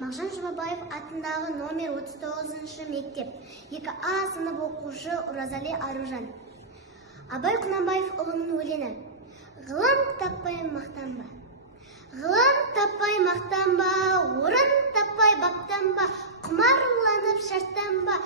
Мағжан Жұмабаев атындағы номер 39-шы мектеп 2А сынып оқушы Оразали Аружан. Абай Құнанбаев ұлының өлеңі. Ғылым таппай мақтанба. Ғылым таппай мақтанба, орын таппай баптанба, құмарланып шарттанба.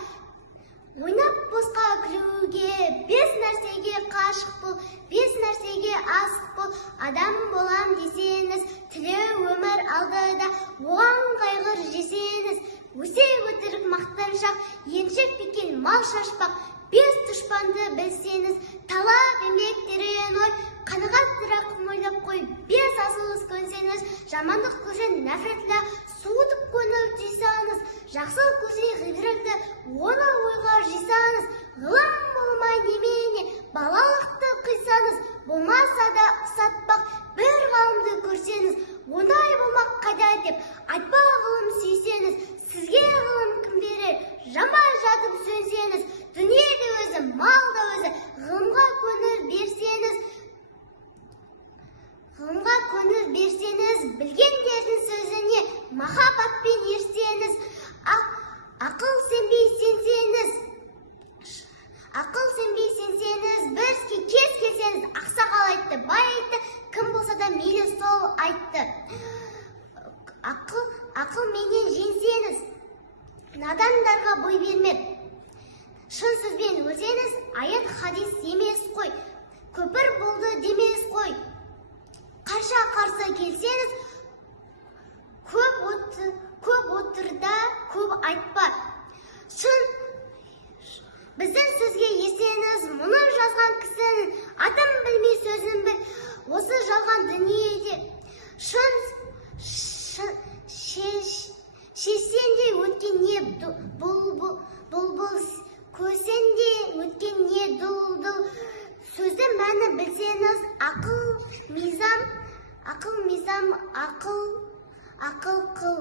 Ойнап босқа күлуге, бес нәрсеге қашық бол, бес нәрсеге асық бол. Адам болам десеңіз, тілеу өмір алдыда, оған қайғыр жесеңіз. Өсек өтірік мақтаншақ, еншік бекен мал шашпақ. Бес дұшпанды білсеңіз, талап еңбек терең ой, қанағаттырақ ойлап қой. Бес асыл іс көрсеңіз, жамандық көрсең нәфретлі, суытып көңіл түйсаңыз, жақсы көрсең ғибретті, оны ойға жисаңыз. Ғылым болмай немене, балалықты қисаңыз, болмаса да ұсатпақ бір ғалымды көрсеңіз, ондай болмақ қайда деп айтпа ғылым сүйсеңіз. Сізге ғылым кім берер, жаман жатып сөнсеңіз, дүние де өзі, мал да өзі, ғылымға көңіл берсеңіз, білгендердің сөзіне махаббатпен ерсеңіз, ақыл сенбей сенсеңіз, бір іске кез келсеңіз, ақсақал айтты, бай айтты, кім болса да мейлі сол айтты. Ақыл менен жеңсеңіз, надандарға бой бермеп, шын сөзбен өлсеңіз, аят хадис емес қой, көпір болды демес қой. Қарша қарсы келсеңіз, көп отырда көп айтпа. Шын біздің сөзге есеңіз, мұны жазған кісінің атын білмей сөзін біл. Осы жалған дүниеде шын шешсен де өткен не бұлбұл, көсен де өткен не дұлдұл. Сөздің мәні білсеңіз, ақыл мизам, ақыл қыл.